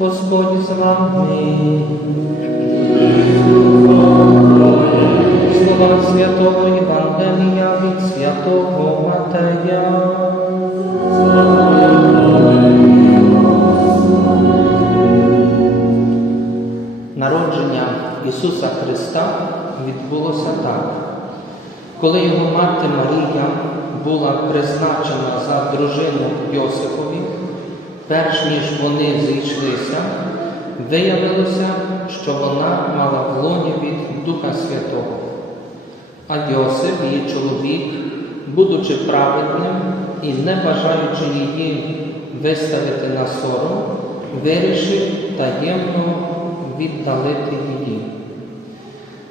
Господь з вами. Слова Святого Євангелія від Святого Матея. Народження Ісуса Христа відбулося так. Коли його мати Марія була призначена за дружину Йосифові, перш ніж вони зійшлися, виявилося, що вона мала в лоні від Духа Святого. А Йосип, її чоловік, будучи праведним і не бажаючи її виставити на сором, вирішив таємно віддалити її.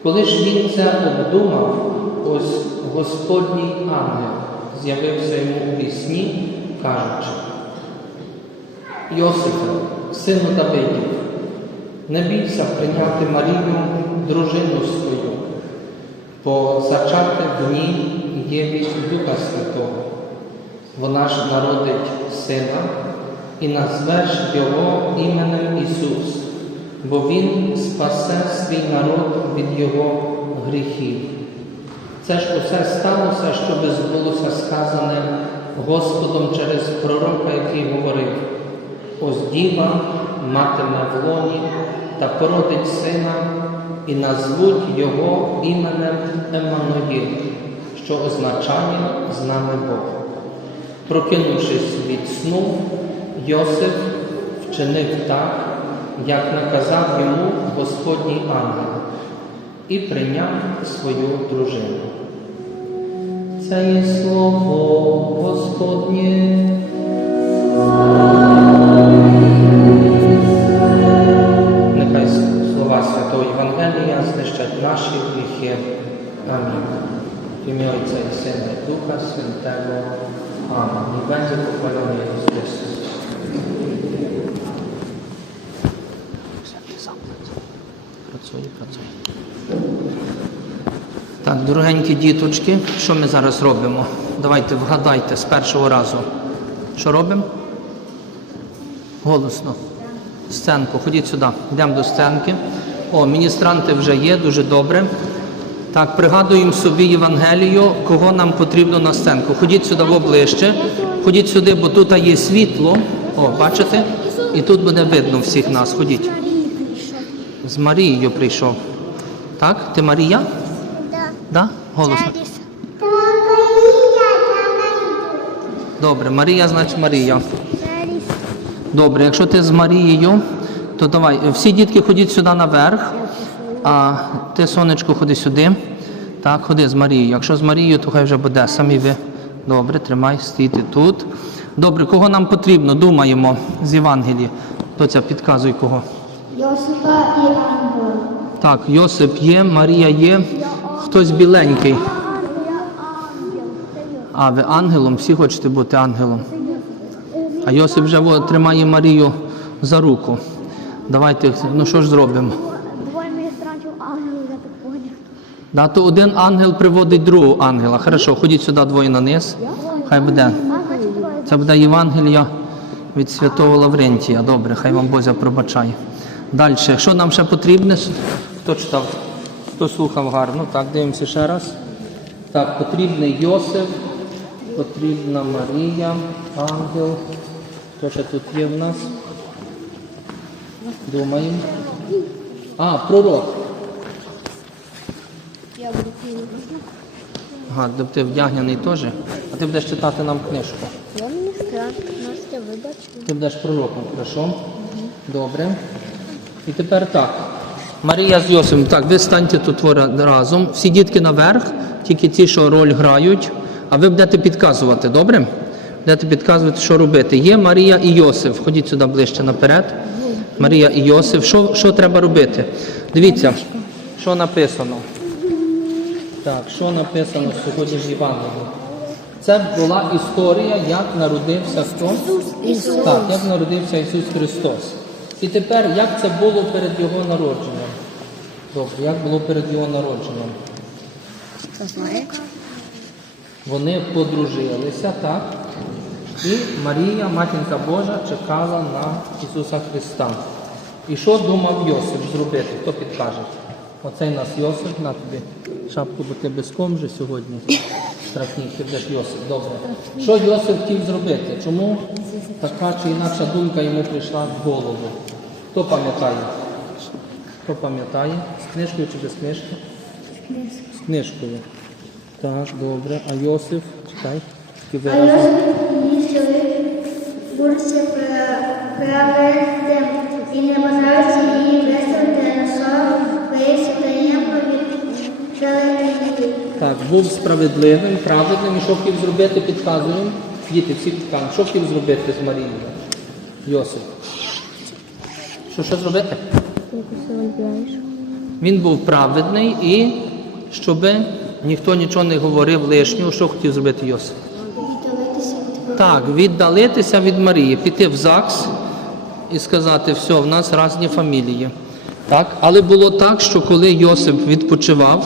Коли ж він це обдумав, ось Господній ангел з'явився йому у вісні, кажучи, Йосифе, сину Давидів, не бійся прийняти Марію, дружину свою, бо зачати в ній є від Духа Святого. Вона ж народить сина і назвеш його іменем Ісус, бо Він спасе свій народ від його гріхів. Це ж усе сталося, щоб збулося сказане Господом через пророка, який говорив: ось діва матиме в лоні та породить сина, і назвуть його іменем Еммануїл, що означає з нами Бог. Прокинувшись від сну, Йосиф вчинив так, як наказав йому Господній ангел, і прийняв свою дружину. Це є слово Господнє. Святого Євангелія знищать наші гріхи. Амінь. В ім'я Отця і Сина і Духа Святого. Амінь. І będzie pochwalony Jezus. Працює, працює. Так, дорогенькі діточки, що ми зараз робимо? Давайте вгадайте з першого разу. Що робимо? Голосно. Сценку, ходіть сюди. Йдемо до сценки. О, міністранти вже є, дуже добре. Так, пригадуємо собі Євангелію, кого нам потрібно на сценку. Ходіть сюди ближче. Ходіть сюди, бо тут є світло. О, бачите? І тут буде видно всіх нас. Ходіть. З Марією прийшов. Так? Ти Марія? Да. Да? Голосно. Добре, Марія, значить Марія. Добре, якщо ти з Марією, то давай. Всі дітки ходіть сюди наверх, а ти, сонечко, ходи сюди. Так, ходи з Марією. Якщо з Марією, то хай вже буде. Самі ви. Добре, тримай, стійте тут. Добре, кого нам потрібно? Думаємо з Євангелії. Хто це підказує кого? Йосипа і Ангела. Так, Йосип є, Марія є. Хтось біленький. А, ви ангелом, всі хочете бути ангелом. А Йосип вже тримає Марію за руку. Давайте, ну що ж зробимо? Двоє міністрантів ангелів, я так. Да, то один ангел приводить другого ангела. Хорошо, ходіть сюди двоє на низ. Хай буде. Це буде Євангелія від святого Лаврентія. Добре, хай вам Бозя пробачає. Далі, що нам ще потрібно? Хто читав? Хто слухав гарно? Так, дивимося ще раз. Так, потрібний Йосиф, потрібна Марія, ангел. Хто ще тут є в нас? Думаємо. А, пророк. Я буду. Ага, ти вдягнений теж. А ти будеш читати нам книжку. Я міністрант, Настя, вибач. Ти будеш пророком, хорошо? Добре. І тепер так. Марія з Йосифом, так, ви станьте тут разом. Всі дітки наверх, тільки ті, що роль грають, а ви будете підказувати, добре? Будете підказувати, що робити. Є Марія і Йосиф. Ходіть сюди ближче наперед. Марія і Йосиф. Що, що треба робити? Дивіться, що написано. Так, що написано сьогодні в Євангелії? Це була історія, як народився хто? Ісус. Так, як народився Ісус Христос. І тепер, як це було перед Його народженням? Добре, як було перед Його народженням? Хто знає? Вони подружилися, так? І Марія, матінка Божа, чекала на Ісуса Христа. І що думав Йосип зробити? Хто підкаже? Оцей нас Йосип, на тобі шапку, бо ти без вже сьогодні. Страхній, ти будеш Йосип, добре. Що Йосип хотів зробити? Чому така чи інакша думка йому прийшла в голову? Хто пам'ятає? Хто пам'ятає? З книжкою чи без книжки? З книжкою. Так, добре. А Йосиф, читай. А виразно. Курсі провести і не бажаючи її. Так, був справедливим, праведним. І що хотів зробити, підказуємо. Діти, всі підказують. Що хотів зробити з Марією? Йосип. Що, що зробити? Він був праведний і щоб ніхто нічого не говорив лишнього, що хотів зробити Йосип? Так, віддалитися від Марії, піти в ЗАГС і сказати, все, в нас різні фамілії. Так? Але було так, що коли Йосип відпочивав,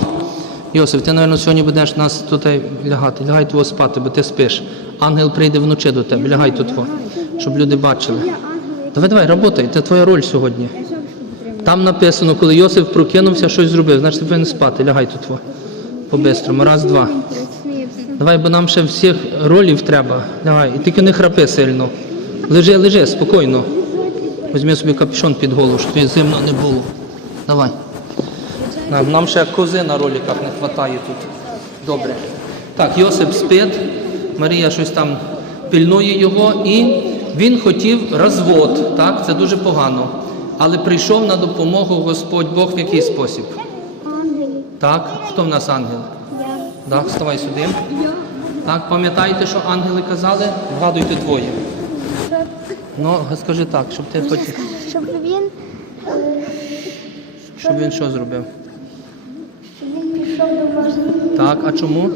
Йосип, ти, мабуть, сьогодні будеш нас тут лягати, лягай твого спати, бо ти спиш. Ангел прийде вночі до тебе, лягай тут, щоб люди бачили. Давай, давай, роботай, це твоя роль сьогодні. Там написано, коли Йосип прокинувся, щось зробив, значить ти повинен спати, лягай тут. По-бистрому, раз, два. Давай, бо нам ще всіх ролів треба. Давай, і тільки не храпи сильно. Лежи, лежи, спокійно. Візьми собі капюшон під голову, щоб тобі зимно не було. Давай. Нам, нам ще кози на роликах не вистачає тут. Добре. Так, Йосип спить, Марія щось там пильнує його, і він хотів розвод. Так, це дуже погано. Але прийшов на допомогу Господь Бог в який спосіб? Так, хто в нас ангел? Так, вставай сюди. Так, пам'ятаєте, що ангели казали? Вгадуйте двоє. Ну, скажи так, щоб ти потім. Щоб він, е, Щоб він що зробив? щоб він пішов до вас. Так, а чому?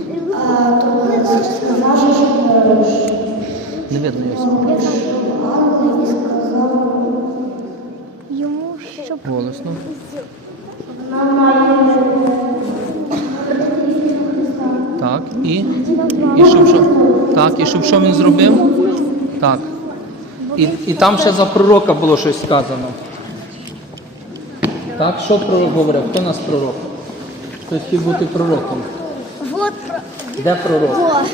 Не видно його. Йому, щоб Голосно. І, і щоб що? Так, і щоб що він зробив? Так. І, і там ще за пророка було щось сказано. Так, що пророк говорив? Хто у нас пророк? Хтось хотів бути пророком. Вот, Де пророк? вот.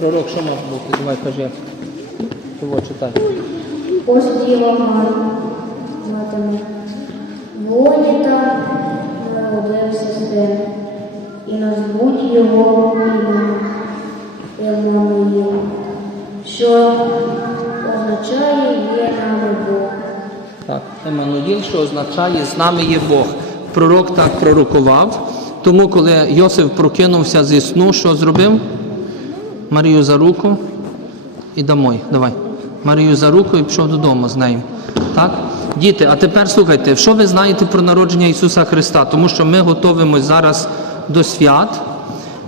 Пророк що мав бути? Давай кажи. Того читай. Ось діва матиме. Воді та народився син, і назвуть його Еммануїл, що означає є нами Бог. Так, Еммануїл, що означає з нами є Бог. Пророк так пророкував. Тому, коли Йосиф прокинувся зі сну, що зробив? Марію за руку і домой. Давай. Марію за руку і пішов додому з нею. Так? Діти, а тепер слухайте, що ви знаєте про народження Ісуса Христа? Тому що ми готуємось зараз до свят.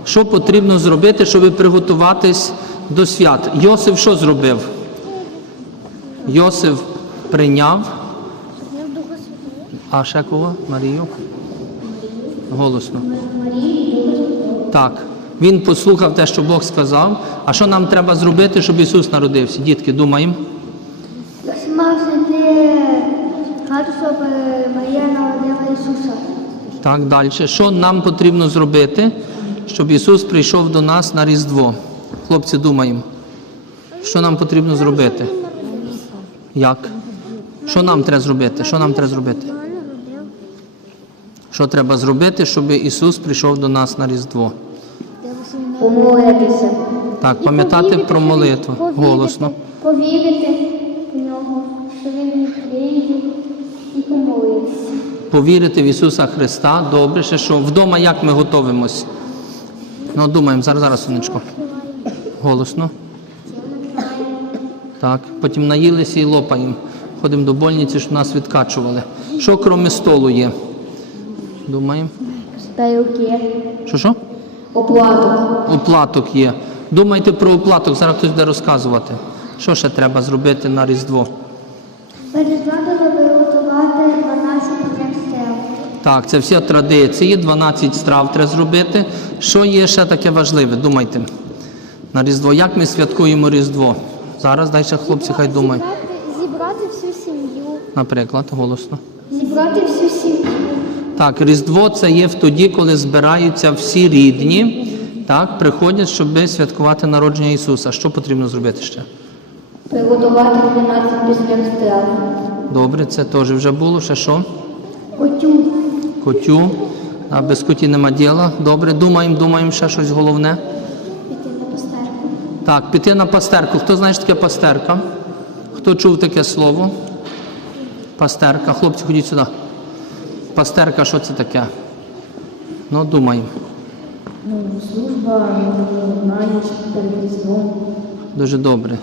Що потрібно зробити, щоб приготуватись до свят? Йосиф що зробив? Йосиф прийняв а ще кого? Марію? Голосно. Так. Він послухав те, що Бог сказав. А що нам треба зробити, щоб Ісус народився? Дітки, думаємо. Мав хату, щоб Марія народила Ісуса. Так, далі. Що нам потрібно зробити, щоб Ісус прийшов до нас на Різдво? Хлопці, думаємо. Що нам потрібно зробити? Як? Що нам треба зробити? Що нам треба зробити? Що треба зробити, щоб Ісус прийшов до нас на Різдво? Помолитися. Так, пам'ятати про молитву голосно. Повірити в нього, що він прийде і помолитися. Повірити в Ісуса Христа. Добре, ще що вдома як ми готовимось? Ну, думаємо, зараз, зараз, сонечко. Голосно. Так, потім наїлися і лопаємо. Ходимо до больниці, щоб нас відкачували. Що крім столу є? Думаємо. Тарілки. Що що? Оплаток. Оплаток є. Думайте про оплаток, зараз хтось буде розказувати. Що ще треба зробити на Різдво? Перед Так, це всі традиції, 12 страв треба зробити. Що є ще таке важливе? Думайте. На Різдво. Як ми святкуємо Різдво? Зараз далі хлопці хай думають. Зібрати всю сім'ю. Наприклад, голосно. Зібрати всю сім'ю. Так, Різдво це є в тоді, коли збираються всі рідні, так, приходять, щоб святкувати народження Ісуса. Що потрібно зробити ще? Приготувати 12 пісних страв. Добре, це теж вже було. Ще що? Котю. Котю. А без коті нема діла. Добре, думаємо, думаємо ще щось головне. Піти на пастерку. Так, піти на пастерку. Хто знає, що таке пастерка? Хто чув таке слово? Пастерка. Хлопці, ходіть сюди. Пастерка, що це таке? Ну, думаємо. Ну, служба, на ніч перед Різдвом. Дуже добре.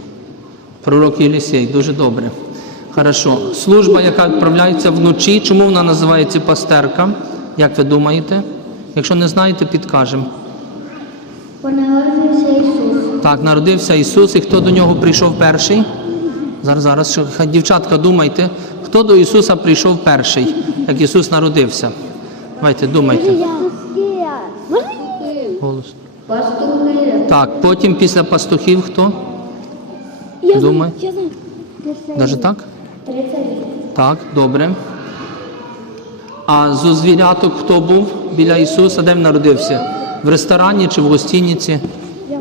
Пророк Єлісей, дуже добре. Хорошо. Служба, яка відправляється вночі, чому вона називається пастерка? Як ви думаєте? Якщо не знаєте, підкажемо. Понеnarodився Ісус. Так, народився Ісус, і хто до нього прийшов перший? Зараз, зараз, дівчатка, думайте, хто до Ісуса прийшов перший, як Ісус народився? Давайте, думайте. Голос. Пастухи. Так, потім після пастухів хто? Я Думай. Я знаю. Даже так? Так, добре. А зо звіряток хто був біля Ісуса? Де він народився? В ресторані чи в гостиниці?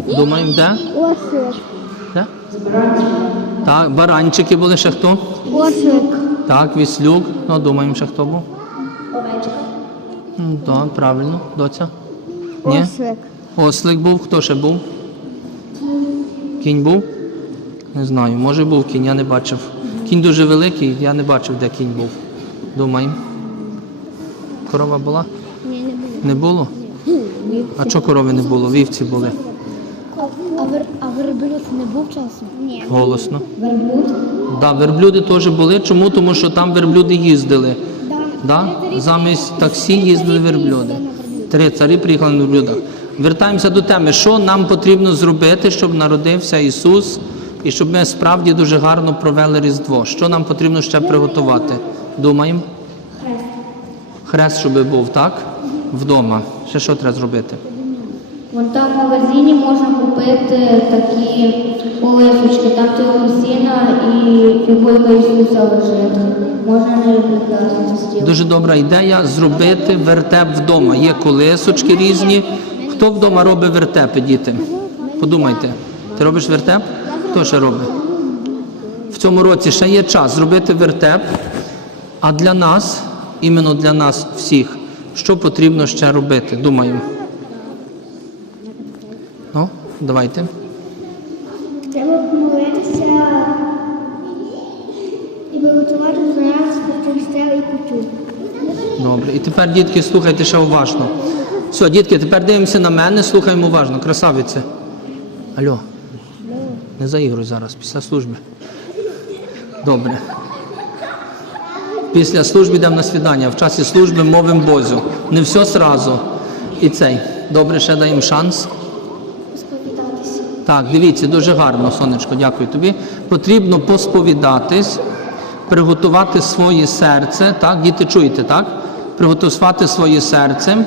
Думаємо, де? Ослик. де? Так, баранчики були ще хто? Ослик. Так, віслюк. Ну, думаємо, ще хто був? Овечка. Так, правильно, доця. Ні? Ослик. Ослик був, хто ще був? Кінь був? Не знаю, може був кінь, я не бачив. Кінь дуже великий, я не бачив, де кінь був. Думаємо. Корова була? Ні, не було. Не було? А чого корови не було? Вівці були. А, вер... а верблюд не був часом? Ні. Голосно. Верблюд. Да, верблюди теж були. Чому? Тому що там верблюди їздили. Да? Замість таксі їздили верблюди. Три царі приїхали на верблюдах. Вертаємося до теми, що нам потрібно зробити, щоб народився Ісус, і щоб ми справді дуже гарно провели Різдво. Що нам потрібно ще приготувати? Думаємо? Хрест. Хрест, щоб був, так? Вдома. Ще що треба зробити? Вон там в магазині можна купити такі колесочки, там цього сіна і фігурка Ісуса лежить. Можна не прикрасити. Дуже добра ідея зробити вертеп вдома. Є колесочки різні. Хто вдома робить вертепи, діти? Подумайте. Ти робиш вертеп? Хто ще робить? В цьому році ще є час зробити вертеп. А для нас, іменно для нас всіх, що потрібно ще робити? Думаємо. Ну, давайте. Треба помолитися і приготувати 12 пустих страв і кутю. Добре. І тепер, дітки, слухайте ще уважно. Все, дітки, тепер дивимося на мене, слухаємо уважно. Красавице. Алло. Не заігруй зараз, після служби. Добре. Після служби йдемо на свідання. В часі служби мовимо Бозю. Не все сразу. І цей. Добре, ще даємо шанс. Сповідатися. Так, дивіться, дуже гарно, сонечко, дякую тобі. Потрібно посповідатись, приготувати своє серце, так, діти чуєте, так? Приготувати своє серце,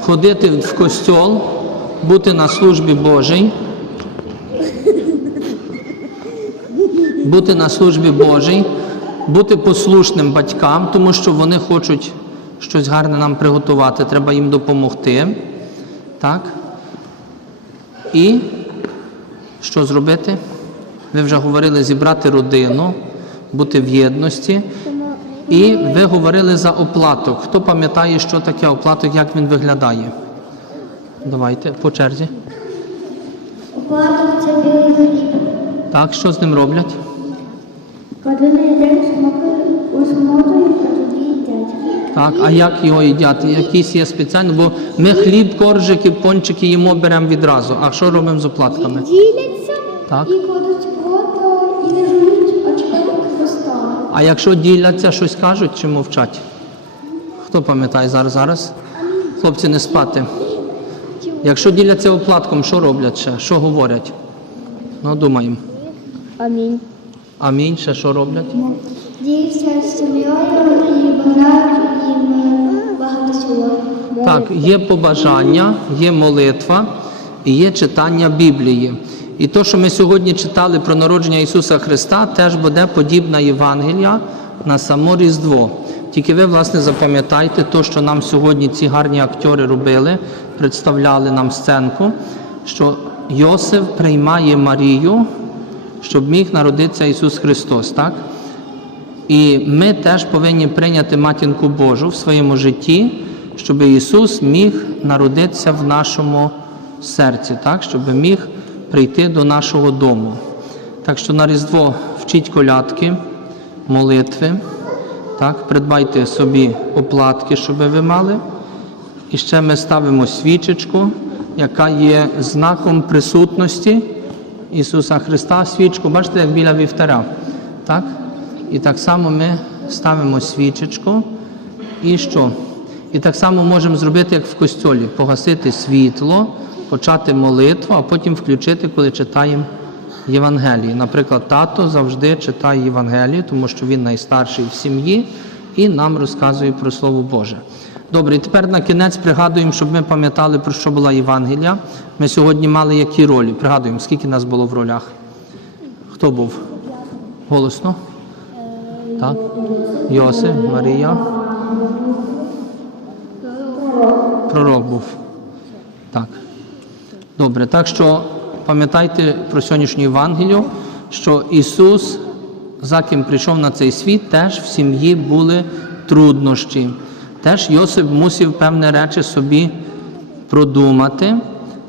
ходити в костьол, бути на службі Божій. Бути на службі Божій, бути послушним батькам, тому що вони хочуть щось гарне нам приготувати, треба їм допомогти. Так? І що зробити? Ви вже говорили зібрати родину, бути в єдності. І ви говорили за оплаток. Хто пам'ятає, що таке оплаток, як він виглядає? Давайте по черзі. Оплаток це білий хліб. Так, що з ним роблять? А тоді їдять. Так, а як його їдять? Якісь є спеціально, бо ми хліб, коржики, пончики їмо беремо відразу. А що робимо з оплатками? Діляться Так. і кладуть в рота і не жують, а чекають Христа. А якщо діляться, щось кажуть чи мовчать? Хто пам'ятає зараз зараз? Хлопці, не спати. Якщо діляться оплатком, що роблять ще? Що говорять? Ну, думаємо. Амінь. Амінь, ще що роблять? Діляться з сім'єю і бажають їм Так, є побажання, є молитва і є читання Біблії. І то, що ми сьогодні читали про народження Ісуса Христа, теж буде подібна Євангелія на само Різдво. Тільки ви, власне, запам'ятайте те, що нам сьогодні ці гарні актори робили, представляли нам сценку, що Йосиф приймає Марію, щоб міг народитися Ісус Христос, так? І ми теж повинні прийняти матінку Божу в своєму житті, щоб Ісус міг народитися в нашому серці, так? щоб міг прийти до нашого дому. Так що на Різдво вчіть колядки, молитви, так? придбайте собі оплатки, щоб ви мали. І ще ми ставимо свічечку, яка є знаком присутності Ісуса Христа. Свічку, бачите, як біля вівтаря. Так? І так само ми ставимо свічечку. І що? І так само можемо зробити, як в костьолі, погасити світло, почати молитву, а потім включити, коли читаємо Євангелії. Наприклад, тато завжди читає Євангелії, тому що він найстарший в сім'ї і нам розказує про Слово Боже. Добре, і тепер на кінець пригадуємо, щоб ми пам'ятали, про що була Євангелія. Ми сьогодні мали які ролі. Пригадуємо, скільки нас було в ролях. Хто був? Голосно? Так? Йосип, Марія. Пророк був. Так. Добре, так що пам'ятайте про сьогоднішню Євангелію, що Ісус, за ким прийшов на цей світ, теж в сім'ї були труднощі. Теж Йосип мусив певні речі собі продумати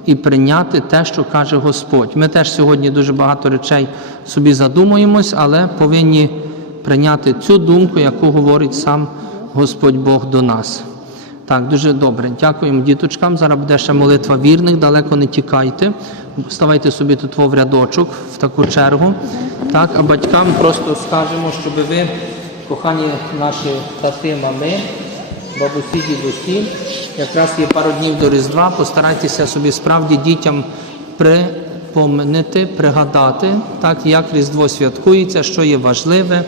і прийняти те, що каже Господь. Ми теж сьогодні дуже багато речей собі задумуємось, але повинні прийняти цю думку, яку говорить сам Господь Бог до нас. Так, дуже добре. Дякуємо діточкам. Зараз буде ще молитва вірних, далеко не тікайте. Ставайте собі тут в рядочок, в таку чергу. Так, а батькам просто скажемо, щоб ви, кохані наші тати, мами, бабусі, дідусі, якраз є пару днів до Різдва, постарайтеся собі справді дітям припомнити, пригадати, так, як Різдво святкується, що є важливе,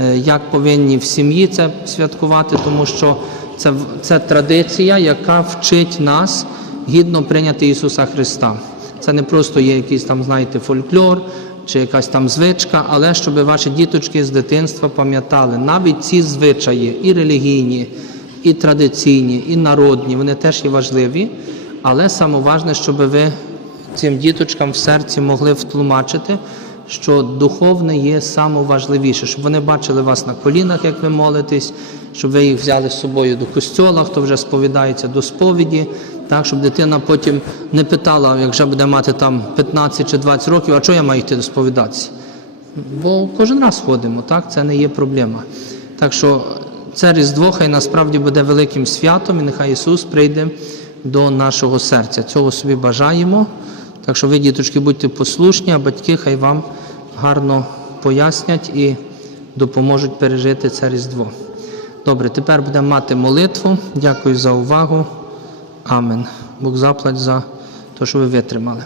е, як повинні в сім'ї це святкувати, тому що це, це традиція, яка вчить нас гідно прийняти Ісуса Христа. Це не просто є якийсь там, знаєте, фольклор чи якась там звичка, але щоб ваші діточки з дитинства пам'ятали. Навіть ці звичаї, і релігійні, і традиційні, і народні, вони теж є важливі, але самоважне, щоб ви цим діточкам в серці могли втлумачити, що духовне є найважливіше, щоб вони бачили вас на колінах, як ви молитесь, щоб ви їх взяли з собою до костьола, хто вже сповідається до сповіді, так, щоб дитина потім не питала, як вже буде мати там 15 чи 20 років, а чого я маю йти сповідатися? Бо кожен раз ходимо, так? це не є проблема. Так що це Різдво хай насправді буде великим святом, і нехай Ісус прийде до нашого серця. Цього собі бажаємо. Так що ви, діточки, будьте послушні, а батьки хай вам гарно пояснять і допоможуть пережити це Різдво. Добре, тепер будемо мати молитву. Дякую за увагу. Амен. Бог заплать за те, що ви витримали.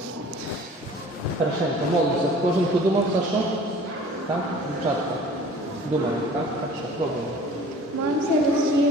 Хорошенько, молимося. Кожен подумав за що? Так, дівчатка. Думаємо, так? Хорошо, пробуємо. Молимося за всіх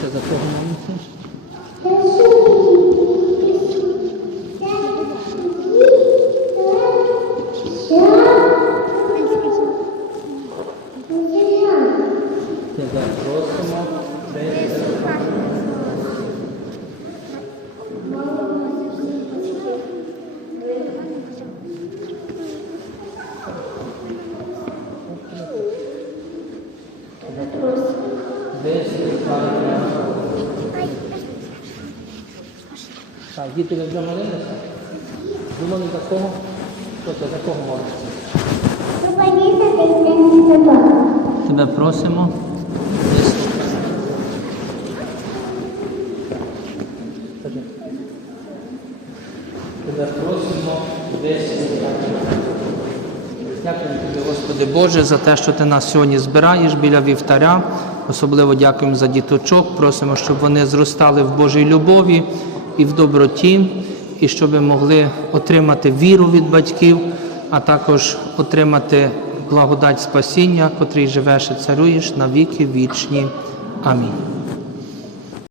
це за кого Думали за кого? Що це, за кого молиться? Тебе просимо. Тебе просимо вислухати. Дякую тобі, Господи Боже, за те, що ти нас сьогодні збираєш біля вівтаря. Особливо дякуємо за діточок. Просимо, щоб вони зростали в Божій любові і в доброті, і щоб могли отримати віру від батьків, а також отримати благодать спасіння, котрий живеш і царюєш на віки вічні. Амінь.